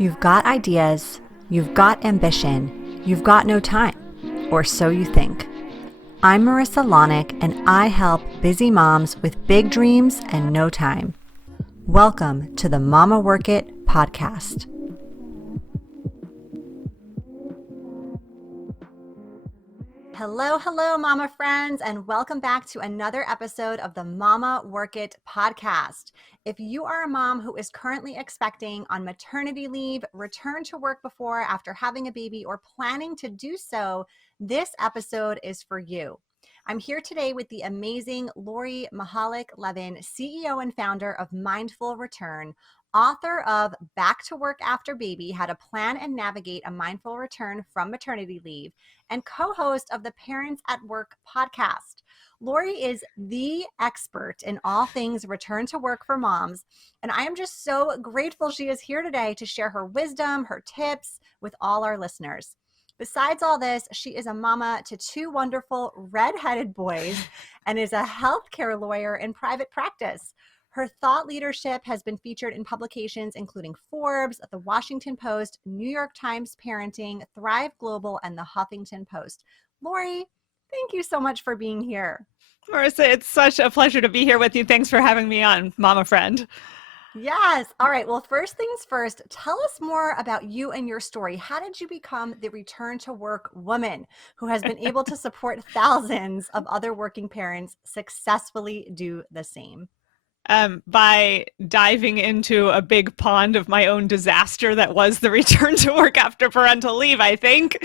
You've got ideas, you've got ambition, you've got no time, or so you think. I'm Marisa Lonic, and I help busy moms with big dreams and no time. Welcome to the Mama Work It podcast. Hello, mama friends, and welcome back to another episode of the Mama Work It podcast. If you are a mom who is currently expecting on maternity leave, return to work before, after having a baby, or planning to do so, this episode is for you. I'm here today with the amazing Lori Mihalich-Levin, CEO and founder of Mindful Return, author of Back to Work After Baby, How to Plan and Navigate a Mindful Return from Maternity Leave, and co-host of the Parents at Work podcast. Lori is the expert in all things return to work for moms, and I am just so grateful she is here today to share her wisdom, her tips with all our listeners. Besides all this, she is a mama to two wonderful red-headed boys and is a healthcare lawyer in private practice. Her thought leadership has been featured in publications including Forbes, The Washington Post, New York Times Parenting, Thrive Global, and The Huffington Post. Lori, thank you so much for being here. Marisa, it's such a pleasure to be here with you. Thanks for having me on, Mama Friend. Yes. All right. Well, first things first, tell us more about you and your story. How did you become the return to work woman who has been able to support thousands of other working parents successfully do the same? By diving into a big pond of my own disaster that was the return to work after parental leave, I think.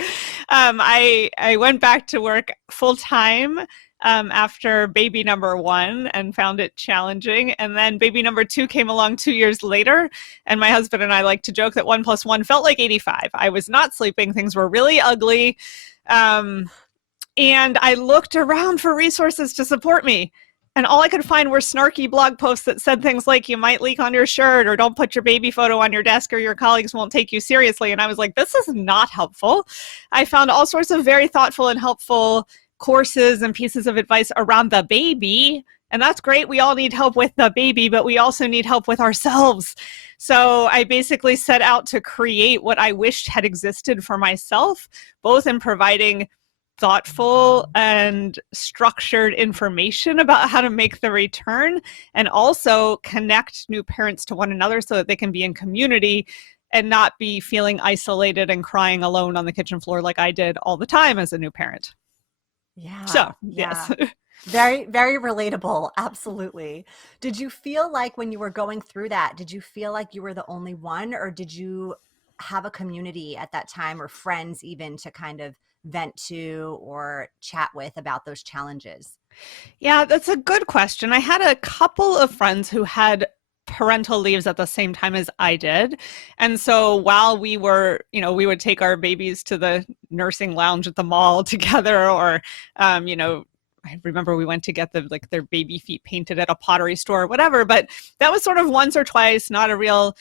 I went back to work full time after baby number one and found it challenging. And then baby number two came along 2 years later. And my husband and I like to joke that 1 + 1 felt like 85. I was not sleeping. Things were really ugly. And I looked around for resources to support me. And all I could find were snarky blog posts that said things like, you might leak on your shirt, or don't put your baby photo on your desk, or your colleagues won't take you seriously. And I was like, this is not helpful. I found all sorts of very thoughtful and helpful courses and pieces of advice around the baby. And that's great. We all need help with the baby, but we also need help with ourselves. So I basically set out to create what I wished had existed for myself, both in providing thoughtful and structured information about how to make the return, and also connect new parents to one another so that they can be in community and not be feeling isolated and crying alone on the kitchen floor like I did all the time as a new parent. Yeah. So, yes. Very, very relatable. Absolutely. Did you feel like when you were going through that, did you feel like you were the only one, or did you have a community at that time, or friends even, to kind of vent to or chat with about those challenges? Yeah, that's a good question. I had a couple of friends who had parental leaves at the same time as I did. And so while we were, we would take our babies to the nursing lounge at the mall together, or, I remember we went to get their baby feet painted at a pottery store or whatever, but that was sort of once or twice, not a real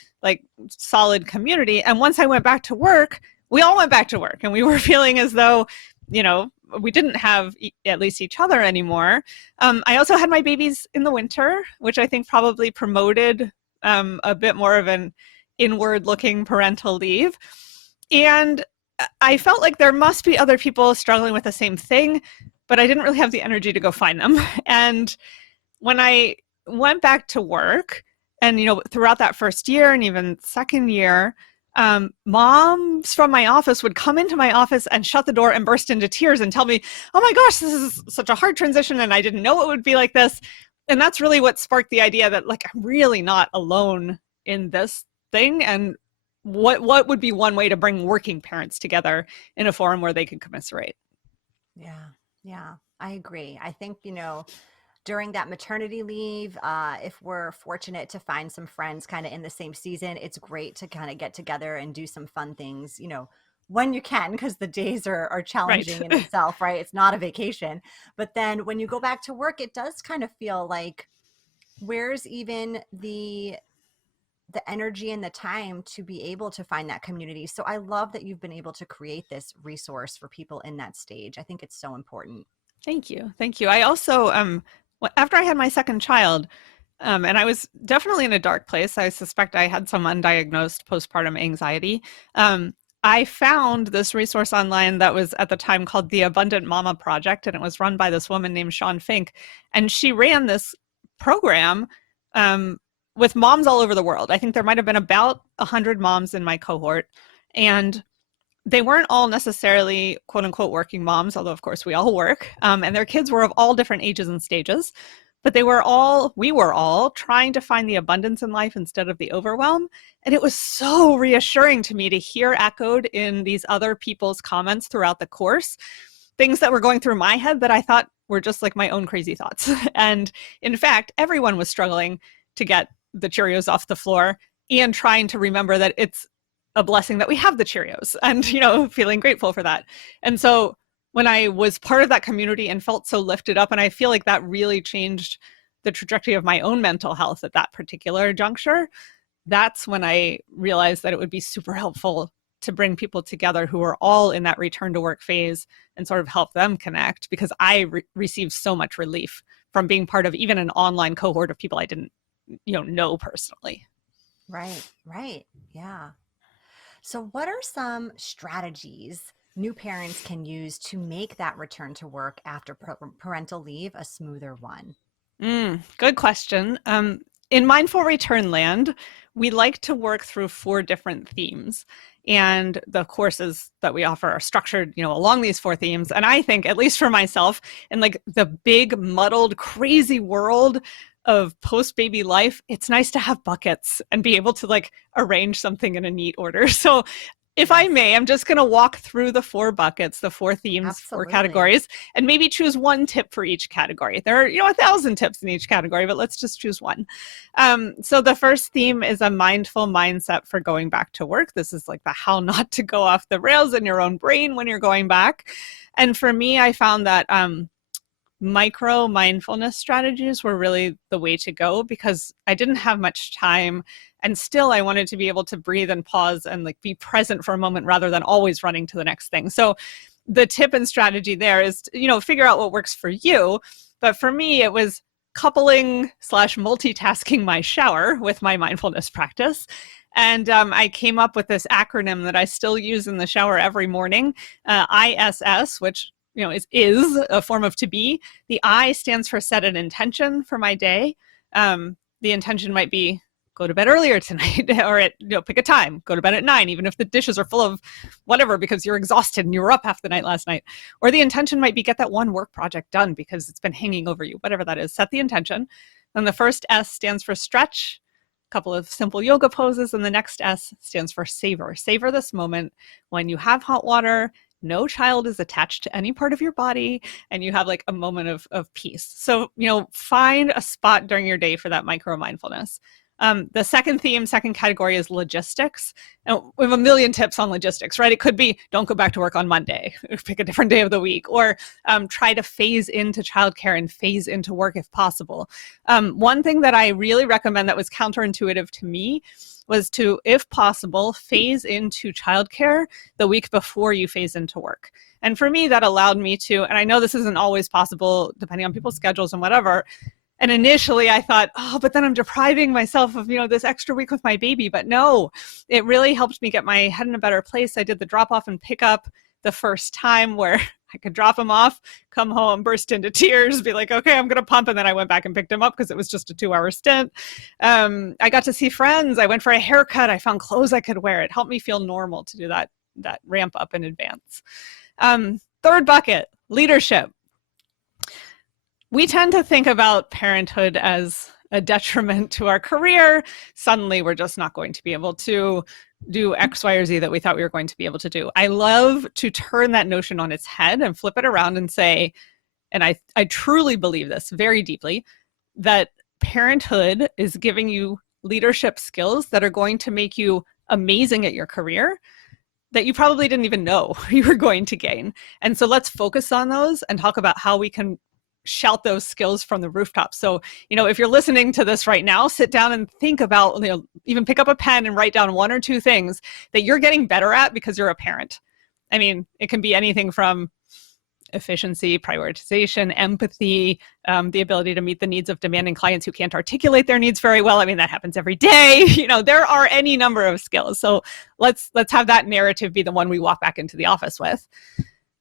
solid community. And once I went back to work, we all went back to work, and we were feeling as though, we didn't have at least each other anymore. I also had my babies in the winter, which I think probably promoted a bit more of an inward-looking parental leave. And I felt like there must be other people struggling with the same thing, but I didn't really have the energy to go find them. And when I went back to work, and throughout that first year and even second year, moms from my office would come into my office and shut the door and burst into tears and tell me, oh my gosh, this is such a hard transition, and I didn't know it would be like this. And that's really what sparked the idea that I'm really not alone in this thing. And what would be one way to bring working parents together in a forum where they could commiserate? Yeah, I agree. I think, during that maternity leave, if we're fortunate to find some friends kind of in the same season, it's great to kind of get together and do some fun things, when you can, because the days are challenging Right. in itself, right? It's not a vacation. But then when you go back to work, it does kind of feel like, where's even the energy and the time to be able to find that community? So I love that you've been able to create this resource for people in that stage. I think it's so important. Thank you. I also, after I had my second child, And I was definitely in a dark place. I suspect I had some undiagnosed postpartum anxiety. Um, I found this resource online that was at the time called the Abundant Mama Project, and it was run by this woman named Shawn Fink. And she ran this program um, with moms all over the world. I think there might have been about 100 moms in my cohort. And they weren't all necessarily quote unquote working moms, although of course we all work, and their kids were of all different ages and stages. But we were all trying to find the abundance in life instead of the overwhelm. And it was so reassuring to me to hear echoed in these other people's comments throughout the course, things that were going through my head that I thought were just like my own crazy thoughts. And in fact, everyone was struggling to get the Cheerios off the floor and trying to remember that it's a blessing that we have the Cheerios and, feeling grateful for that. And so when I was part of that community and felt so lifted up, and I feel like that really changed the trajectory of my own mental health at that particular juncture, that's when I realized that it would be super helpful to bring people together who are all in that return to work phase and sort of help them connect, because I received so much relief from being part of even an online cohort of people I didn't, know personally. Right. Yeah. So what are some strategies new parents can use to make that return to work after parental leave a smoother one? Good question. In Mindful Return Land, we like to work through 4 different themes. And the courses that we offer are structured, along these 4 themes. And I think, at least for myself, in like the big, muddled, crazy world of post-baby life, it's nice to have buckets and be able to like arrange something in a neat order. So if I may, I'm just going to walk through the 4 buckets, the 4 themes, 4 categories, and maybe choose one tip for each category. There are, 1,000 tips in each category, but let's just choose one. So the first theme is a mindful mindset for going back to work. This is like the how not to go off the rails in your own brain when you're going back. And for me, I found that micro mindfulness strategies were really the way to go, because I didn't have much time, and still I wanted to be able to breathe and pause and like be present for a moment rather than always running to the next thing. So the tip and strategy there is, figure out what works for you. But for me, it was coupling / multitasking my shower with my mindfulness practice. And I came up with this acronym that I still use in the shower every morning, ISS, which is a form of to be. The I stands for set an intention for my day. The intention might be go to bed earlier tonight, or pick a time, go to bed at 9, even if the dishes are full of whatever because you're exhausted and you were up half the night last night. Or the intention might be get that one work project done because it's been hanging over you, whatever that is. Set the intention. Then the first S stands for stretch, a couple of simple yoga poses, and the next S stands for savor. Savor this moment when you have hot water, no child is attached to any part of your body, and you have like a moment of peace. So, find a spot during your day for that micro mindfulness. The second category is logistics. And we have a million tips on logistics, right? It could be don't go back to work on Monday, pick a different day of the week, or try to phase into childcare and phase into work if possible. One thing that I really recommend that was counterintuitive to me was to, if possible, phase into childcare the week before you phase into work. And for me, that allowed me to, and I know this isn't always possible depending on people's schedules and whatever. And initially I thought, but then I'm depriving myself of, this extra week with my baby. But no, it really helped me get my head in a better place. I did the drop off and pick up the first time where I could drop him off, come home, burst into tears, be like, okay, I'm going to pump. And then I went back and picked him up because it was just a 2-hour stint. I got to see friends. I went for a haircut. I found clothes I could wear. It helped me feel normal to do that ramp up in advance. Third bucket, leadership. We tend to think about parenthood as a detriment to our career. Suddenly, we're just not going to be able to do X, Y, or Z that we thought we were going to be able to do. I love to turn that notion on its head and flip it around and say, and I truly believe this very deeply, that parenthood is giving you leadership skills that are going to make you amazing at your career that you probably didn't even know you were going to gain. And so let's focus on those and talk about how we can shout those skills from the rooftops. So, if you're listening to this right now, sit down and think about, even pick up a pen and write down 1 or 2 things that you're getting better at because you're a parent. I mean, it can be anything from efficiency, prioritization, empathy, the ability to meet the needs of demanding clients who can't articulate their needs very well. I mean, that happens every day. There are any number of skills. So let's have that narrative be the one we walk back into the office with.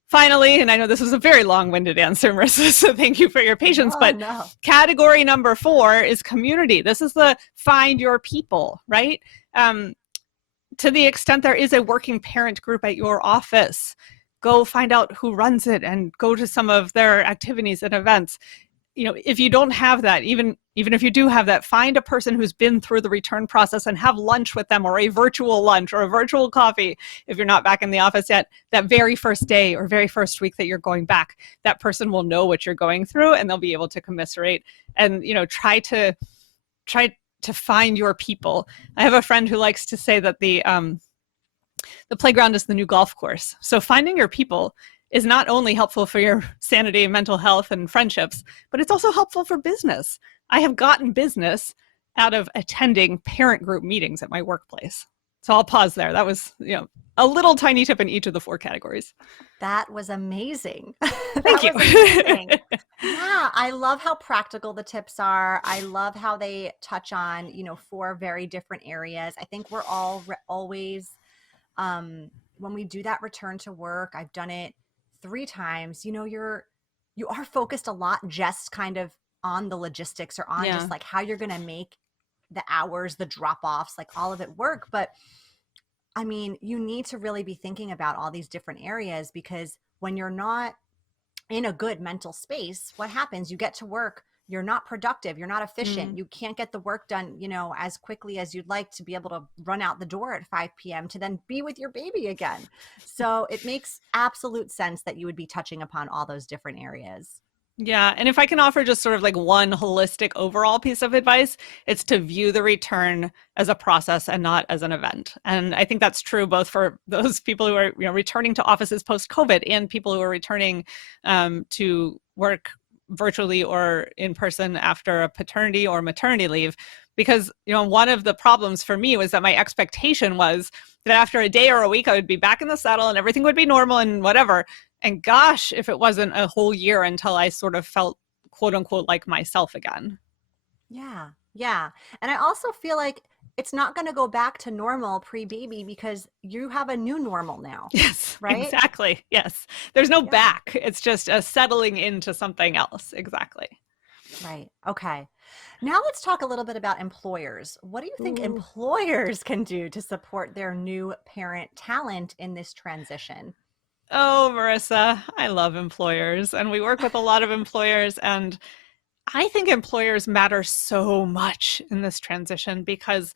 Finally, and I know this was a very long-winded answer, Marisa, so thank you for your patience, but category number 4 is community. This is the find your people, right? To the extent there is a working parent group at your office, go find out who runs it and go to some of their activities and events. If you don't have that, even if you do have that, find a person who's been through the return process and have lunch with them, or a virtual lunch or a virtual coffee. If you're not back in the office yet, that very first day or very first week that you're going back, that person will know what you're going through and they'll be able to commiserate and, try to find your people. I have a friend who likes to say that the playground is the new golf course. So finding your people is not only helpful for your sanity, mental health, and friendships, but it's also helpful for business. I have gotten business out of attending parent group meetings at my workplace. So I'll pause there. That was, a little tiny tip in each of the 4 categories. That was amazing. Thank you. Yeah, I love how practical the tips are. I love how they touch on, 4 very different areas. I think we're all always, when we do that return to work, I've done it 3 times, you are focused a lot just kind of on the logistics or on just like how you're going to make the hours, the drop-offs, like all of it work. But I mean, you need to really be thinking about all these different areas, because when you're not in a good mental space, what happens? You get to work, you're not productive, you're not efficient, you can't get the work done, as quickly as you'd like to be able to run out the door at 5 p.m. to then be with your baby again. So it makes absolute sense that you would be touching upon all those different areas. Yeah. And if I can offer just sort of like one holistic overall piece of advice, it's to view the return as a process and not as an event. And I think that's true both for those people who are returning to offices post-COVID and people who are returning to work virtually or in person after a paternity or maternity leave. Because, one of the problems for me was that my expectation was that after a day or a week, I would be back in the saddle and everything would be normal and whatever. And gosh, if it wasn't a whole year until I sort of felt, quote unquote, like myself again. Yeah. Yeah. And I also feel like it's not going to go back to normal pre-baby because you have a new normal now. Yes, right? Exactly. Yes. There's no back. It's just a settling into something else. Exactly. Right. Okay. Now let's talk a little bit about employers. What do you think employers can do to support their new parent talent in this transition? Oh, Marisa, I love employers, and we work with a lot of employers, and I think employers matter so much in this transition because,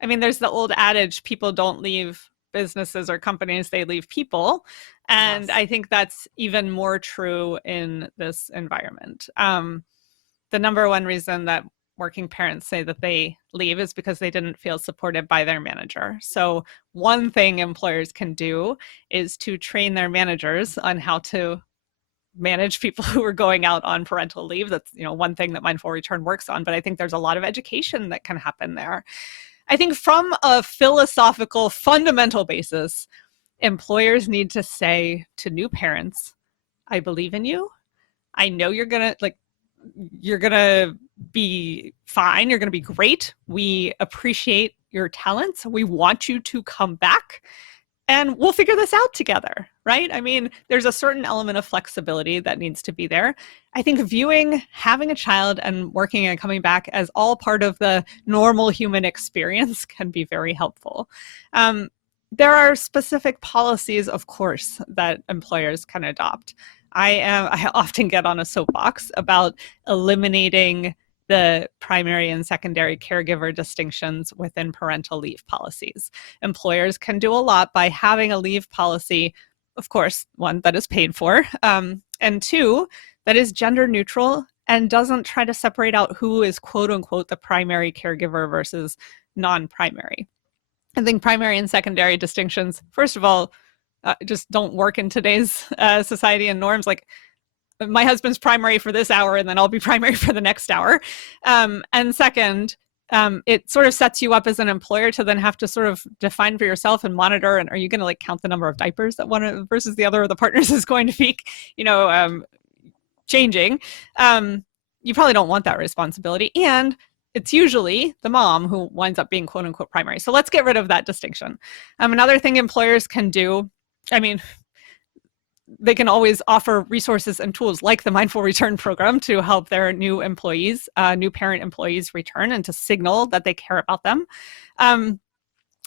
I mean, there's the old adage, people don't leave businesses or companies, they leave people. And Yes. I think that's even more true in this environment. The number one reason that working parents say that they leave is because they didn't feel supported by their manager. So one thing employers can do is to train their managers on how to manage people who are going out on parental leave. That's, one thing that Mindful Return works on, but I think there's a lot of education that can happen there. I think from a philosophical, fundamental basis, employers need to say to new parents, I believe in you. I know you're going to be fine. You're going to be great. We appreciate your talents. We want you to come back and we'll figure this out together, right? I mean, there's a certain element of flexibility that needs to be there. I think viewing having a child and working and coming back as all part of the normal human experience can be very helpful. There are specific policies, of course, that employers can adopt. I often get on a soapbox about eliminating the primary and secondary caregiver distinctions within parental leave policies. Employers can do a lot by having a leave policy, of course, one that is paid for, and 2, that is gender neutral and doesn't try to separate out who is quote unquote the primary caregiver versus non-primary. I think primary and secondary distinctions, first of all, just don't work in today's society and norms. Like, my husband's primary for this hour and then I'll be primary for the next hour. And second, it sort of sets you up as an employer to then have to sort of define for yourself and monitor. And are you going to like count the number of diapers that one versus the other of the partners is going to be, changing? You probably don't want that responsibility. And it's usually the mom who winds up being quote unquote primary. So let's get rid of that distinction. Another thing employers can do, they can always offer resources and tools like the Mindful Return program to help their new employees, new parent employees return and to signal that they care about them. And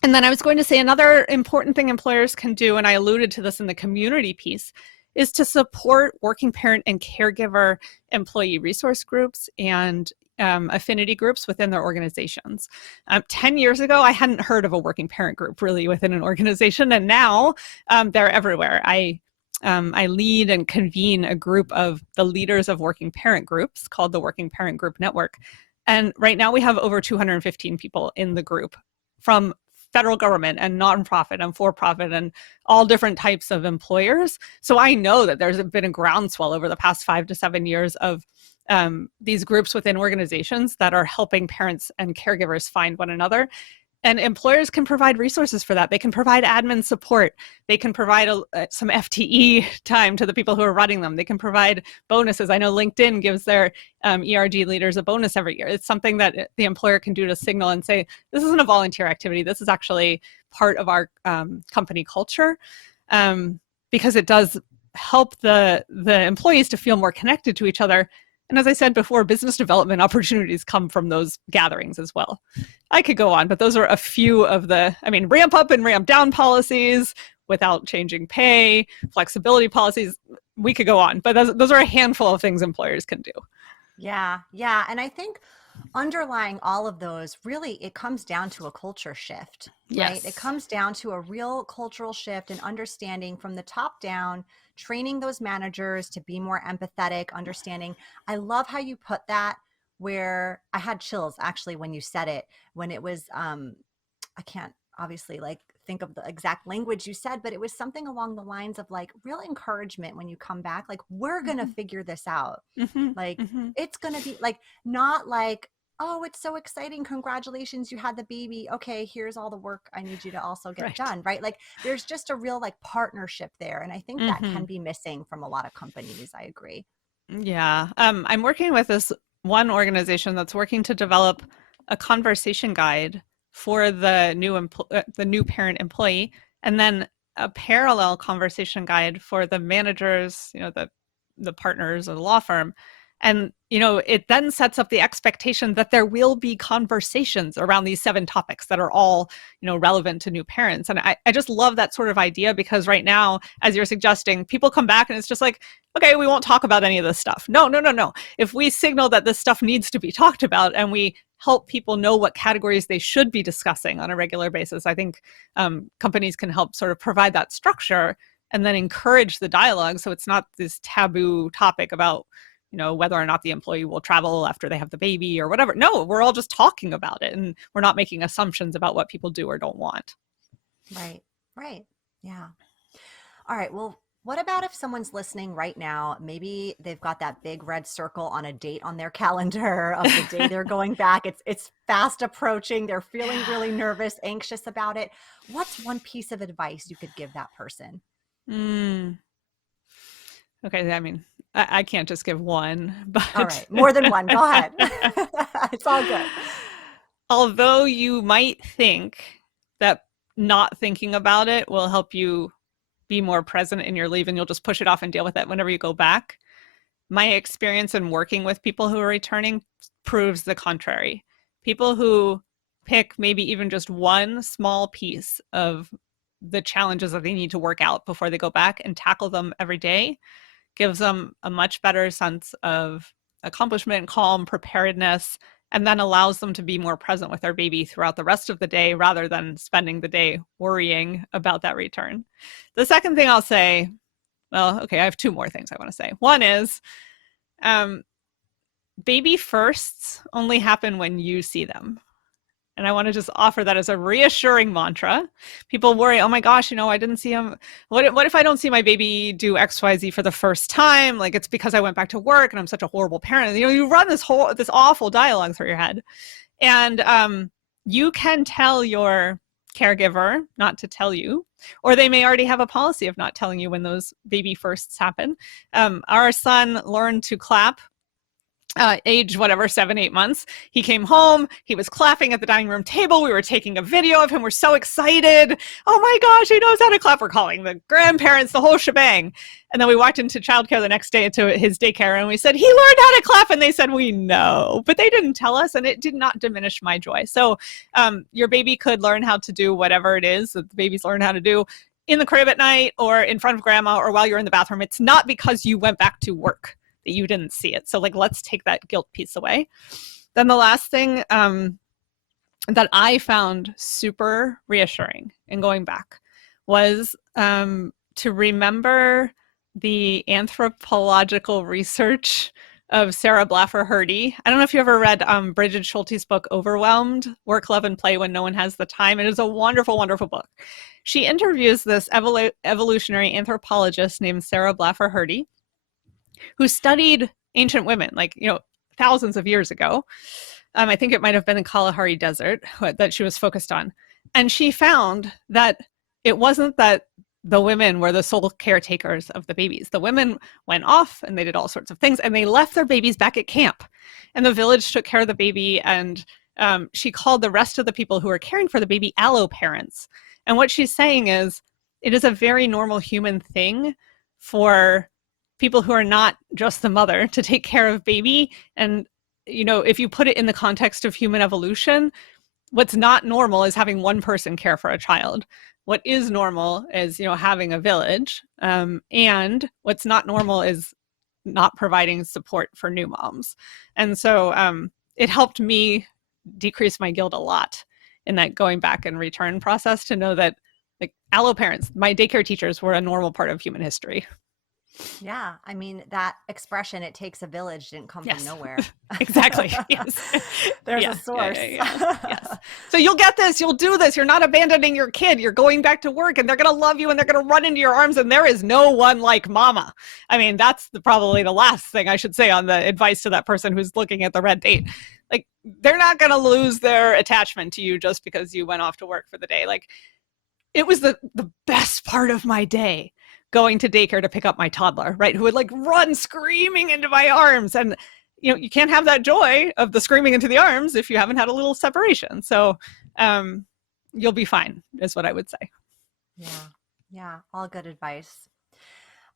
then I was going to say another important thing employers can do, and I alluded to this in the community piece, is to support working parent and caregiver employee resource groups and affinity groups within their organizations. 10 years ago, I hadn't heard of a working parent group really within an organization, and now they're everywhere. I lead and convene a group of the leaders of working parent groups called the Working Parent Group Network. And right now we have over 215 people in the group from federal government and nonprofit and for-profit and all different types of employers. So I know that there's been a groundswell over the past 5 to 7 years of these groups within organizations that are helping parents and caregivers find one another. And employers can provide resources for that. They can provide admin support. They can provide some FTE time to the people who are running them. They can provide bonuses. I know LinkedIn gives their ERG leaders a bonus every year. It's something that the employer can do to signal and say, this isn't a volunteer activity. This is actually part of our company culture, because it does help the employees to feel more connected to each other. And as I said before, business development opportunities come from those gatherings as well. I could go on, but those are a few of the, ramp up and ramp down policies without changing pay, flexibility policies. We could go on, but those are a handful of things employers can do. Yeah. Yeah. And I think underlying all of those, really, it comes down to a culture shift, right? Yes. It comes down to a real cultural shift and understanding from the top down, training those managers to be more empathetic, understanding. I love how you put that, where I had chills actually when you said it, when it was, I can't obviously think of the exact language you said, but it was something along the lines of like real encouragement when you come back, like, we're going to figure this out. It's going to be like, not like, oh, it's so exciting. Congratulations, you had the baby. Okay, here's all the work I need you to also get done, right? Like there's just a real partnership there. And I think that can be missing from a lot of companies. I agree. Yeah. I'm working with this one organization that's working to develop a conversation guide for the new parent employee, and then a parallel conversation guide for the managers, the partners of the law firm. And, it then sets up the expectation that there will be conversations around these 7 topics that are all, relevant to new parents. And I just love that sort of idea, because right now, as you're suggesting, people come back and it's just like, okay, we won't talk about any of this stuff. No. If we signal that this stuff needs to be talked about and we help people know what categories they should be discussing on a regular basis, I think companies can help sort of provide that structure and then encourage the dialogue. So it's not this taboo topic about, whether or not the employee will travel after they have the baby or whatever. No, we're all just talking about it, and we're not making assumptions about what people do or don't want. Right. Yeah. All right. Well, what about if someone's listening right now? Maybe they've got that big red circle on a date on their calendar of the day they're going back. It's fast approaching. They're feeling really nervous, anxious about it. What's one piece of advice you could give that person? Okay, I can't just give one, but all right, more than one. Go ahead. It's all good. Although you might think that not thinking about it will help you be more present in your leave and you'll just push it off and deal with it whenever you go back, my experience in working with people who are returning proves the contrary. People who pick maybe even just one small piece of the challenges that they need to work out before they go back and tackle them every day gives them a much better sense of accomplishment, calm, preparedness, and then allows them to be more present with their baby throughout the rest of the day rather than spending the day worrying about that return. The second thing I'll say, I have 2 more things I want to say. One is baby firsts only happen when you see them. And I want to just offer that as a reassuring mantra. People worry, oh my gosh, I didn't see him. What if I don't see my baby do XYZ for the first time? Like, it's because I went back to work and I'm such a horrible parent. You run this awful dialogue through your head. And you can tell your caregiver not to tell you, or they may already have a policy of not telling you when those baby firsts happen. Our son learned to clap age whatever, 7, 8 months. He came home, he was clapping at the dining room table. We were taking a video of him. We're so excited. Oh my gosh, he knows how to clap. We're calling the grandparents, the whole shebang. And then we walked into childcare the next day to his daycare and we said, he learned how to clap. And they said, we know, but they didn't tell us, and it did not diminish my joy. So your baby could learn how to do whatever it is that the babies learn how to do in the crib at night or in front of grandma or while you're in the bathroom. It's not because you went back to work that you didn't see it. So like, let's take that guilt piece away. Then the last thing that I found super reassuring in going back was to remember the anthropological research of Sarah Blaffer-Hrdy. I don't know if you ever read Bridget Schulte's book, Overwhelmed, Work, Love, and Play When No One Has the Time. It is a wonderful, wonderful book. She interviews this evolutionary anthropologist named Sarah Blaffer-Hrdy, who studied ancient women, like, thousands of years ago. I think it might have been the Kalahari Desert that she was focused on. And she found that it wasn't that the women were the sole caretakers of the babies. The women went off and they did all sorts of things, and they left their babies back at camp. And the village took care of the baby, and she called the rest of the people who were caring for the baby allo parents. And what she's saying is, it is a very normal human thing for people who are not just the mother to take care of baby. And, if you put it in the context of human evolution, what's not normal is having one person care for a child. What is normal is, having a village. And what's not normal is not providing support for new moms. And so it helped me decrease my guilt a lot in that going back and return process, to know that, like, allo parents, my daycare teachers, were a normal part of human history. Yeah. I mean, that expression, it takes a village, didn't come from nowhere. Exactly. Yes. There's a source. Yes. So you'll get this, you'll do this. You're not abandoning your kid. You're going back to work, and they're going to love you, and they're going to run into your arms, and there is no one like mama. I mean, that's probably the last thing I should say on the advice to that person who's looking at the red date. Like, they're not going to lose their attachment to you just because you went off to work for the day. Like, it was the best part of my day, going to daycare to pick up my toddler, right? Who would like run screaming into my arms. And, you can't have that joy of the screaming into the arms if you haven't had a little separation. So you'll be fine, is what I would say. Yeah. All good advice.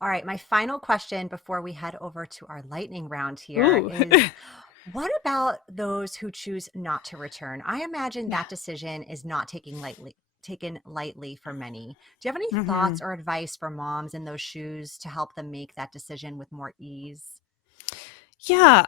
All right. My final question before we head over to our lightning round here is, what about those who choose not to return? I imagine that decision is not taken lightly for many. Do you have any thoughts or advice for moms in those shoes to help them make that decision with more ease? Yeah.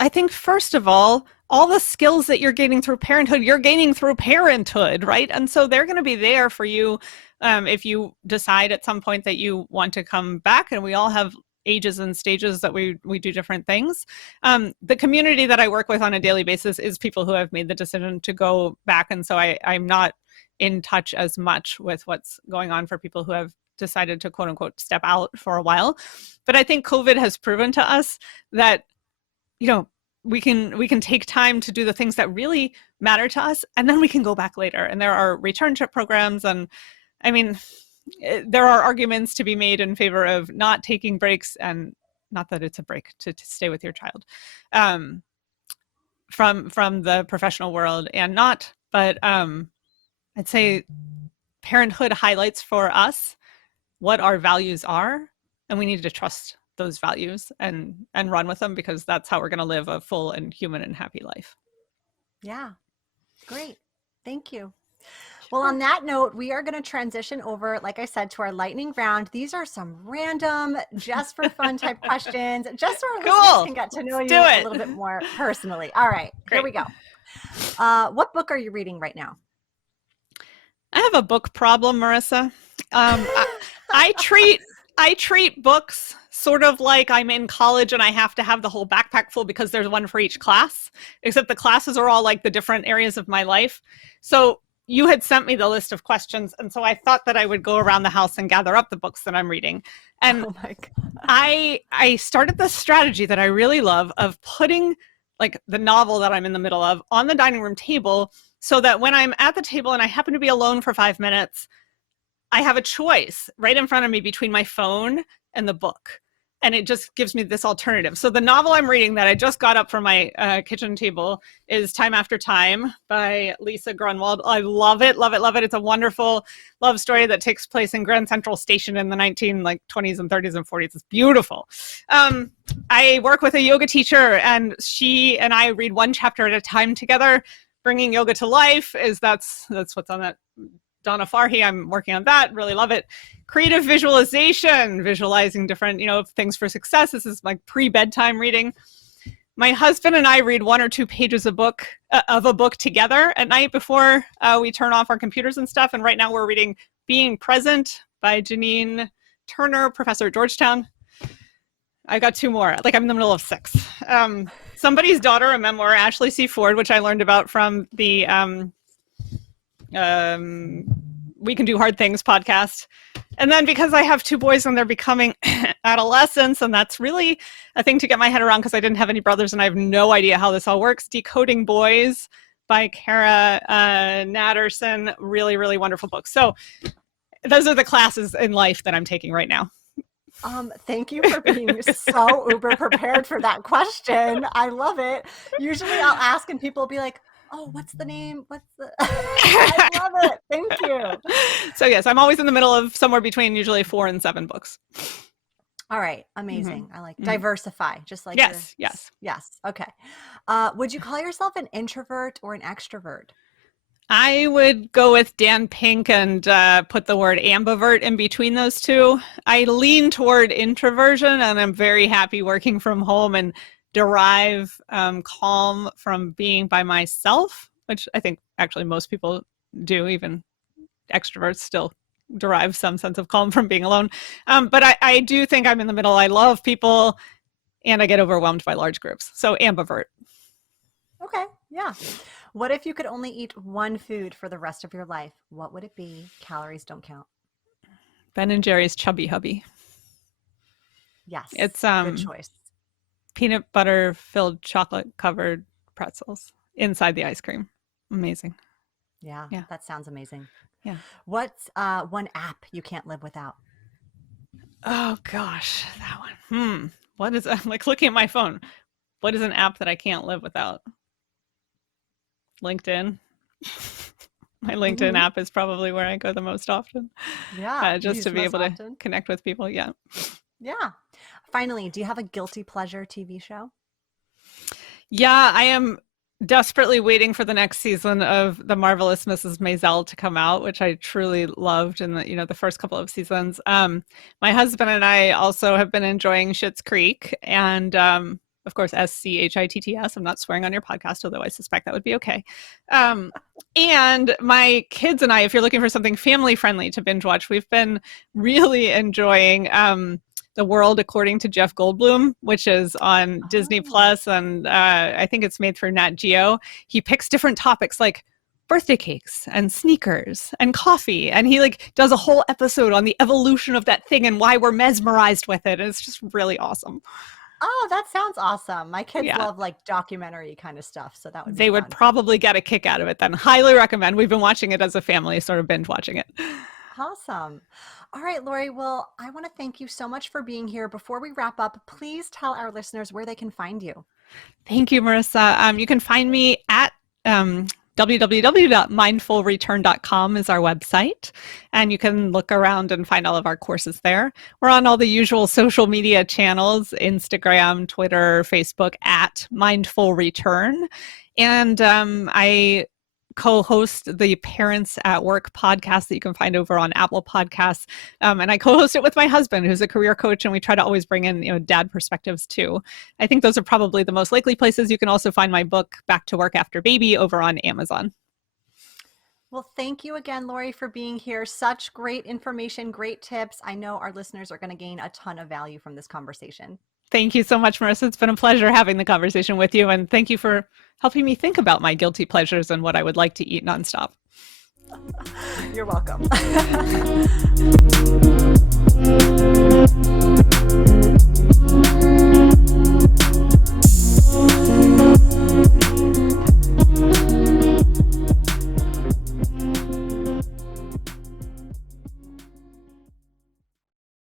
I think, first of all the skills that you're gaining through parenthood, right? And so they're going to be there for you if you decide at some point that you want to come back. And we all have ages and stages that we do different things. The community that I work with on a daily basis is people who have made the decision to go back. And so I'm not in touch as much with what's going on for people who have decided to, quote unquote, step out for a while. But I think COVID has proven to us that, we can take time to do the things that really matter to us, and then we can go back later. And there are return trip programs. And I mean, there are arguments to be made in favor of not taking breaks, and not that it's a break to stay with your child from the professional world, and not, but I'd say parenthood highlights for us what our values are, and we need to trust those values and run with them, because that's how we're going to live a full and human and happy life. Yeah. Great. Thank you. Well, on that note, we are going to transition over, like I said, to our lightning round. These are some random, just for fun type questions, just so our listeners can get to know you a little bit more personally. All right, Great. Here we go. What book are you reading right now? I have a book problem, Marisa. I treat books sort of like I'm in college and I have to have the whole backpack full because there's one for each class, except the classes are all like the different areas of my life. So you had sent me the list of questions, and so I thought that I would go around the house and gather up the books that I'm reading. And I started this strategy that I really love of putting like the novel that I'm in the middle of on the dining room table, so that when I'm at the table and I happen to be alone for 5 minutes, I have a choice right in front of me between my phone and the book. And it just gives me this alternative. So the novel I'm reading that I just got up from my kitchen table is Time After Time by Lisa Grunwald. I love it, love it, love it. It's a wonderful love story that takes place in Grand Central Station in the 20s and 30s and 40s. It's beautiful. I work with a yoga teacher, and she and I read one chapter at a time together. Bringing yoga to life that's what's on that. Donna Farhi, I'm working on that. Really love it. Creative visualization, visualizing different, things for success. This is my pre-bedtime reading. My husband and I read 1 or 2 pages of a book together at night before we turn off our computers and stuff. And right now we're reading Being Present by Janine Turner, professor at Georgetown. I got 2 more. Like, I'm in the middle of 6. Somebody's Daughter, a memoir, Ashley C. Ford, which I learned about from the We Can Do Hard Things podcast. And then because I have 2 boys and they're becoming adolescents, and that's really a thing to get my head around because I didn't have any brothers and I have no idea how this all works. Decoding Boys by Kara Natterson. Really, really wonderful book. So those are the classes in life that I'm taking right now. Thank you for being so uber prepared for that question. I love it. Usually I'll ask and people will be like, oh, what's the name? I love it. Thank you. So yes, I'm always in the middle of somewhere between usually 4 and 7 books. All right. Amazing. I like diversify, just like yes. Okay. Would you call yourself an introvert or an extrovert? I would go with Dan Pink and put the word ambivert in between those two. I lean toward introversion, and I'm very happy working from home and derive calm from being by myself, which I think actually most people do. Even extroverts still derive some sense of calm from being alone. But I do think I'm in the middle. I love people and I get overwhelmed by large groups. So ambivert. Okay. Yeah. What if you could only eat one food for the rest of your life? What would it be? Calories don't count. Ben & Jerry's Chubby Hubby. Yes. It's good choice. Peanut butter filled chocolate covered pretzels inside the ice cream. Amazing. Yeah. That sounds amazing. Yeah. What's one app you can't live without? Oh gosh, that one. What is, I'm like looking at my phone. What is an app that I can't live without? LinkedIn. My LinkedIn app is probably where I go the most often. Yeah. Just to be able to connect with people. Yeah. Yeah. Finally, do you have a guilty pleasure TV show? Yeah, I am desperately waiting for the next season of The Marvelous Mrs. Maisel to come out, which I truly loved in the first couple of seasons. My husband and I also have been enjoying Schitt's Creek, and of course, SCHITTS. I'm not swearing on your podcast, although I suspect that would be okay. And my kids and I, if you're looking for something family friendly to binge watch, we've been really enjoying The World According to Jeff Goldblum, which is on Disney Plus, and I think it's made for Nat Geo. He picks different topics like birthday cakes and sneakers and coffee, and he does a whole episode on the evolution of that thing and why we're mesmerized with it. And it's just really awesome. Oh, that sounds awesome. My kids love documentary kind of stuff, so that would be They would probably get a kick out of it then. Highly recommend. We've been watching it as a family, sort of binge watching it. Awesome. All right, Lori. Well, I want to thank you so much for being here. Before we wrap up, please tell our listeners where they can find you. Thank you, Marisa. You can find me at www.mindfulreturn.com is our website, and you can look around and find all of our courses there. We're on all the usual social media channels, Instagram, Twitter, Facebook, at Mindful Return. And I co-host the Parents at Work podcast that you can find over on Apple Podcasts. And I co-host it with my husband, who's a career coach, and we try to always bring in, dad perspectives too. I think those are probably the most likely places. You can also find my book, Back to Work After Baby, over on Amazon. Well, thank you again, Lori, for being here. Such great information, great tips. I know our listeners are going to gain a ton of value from this conversation. Thank you so much, Marisa. It's been a pleasure having the conversation with you. And thank you for helping me think about my guilty pleasures and what I would like to eat nonstop. You're welcome.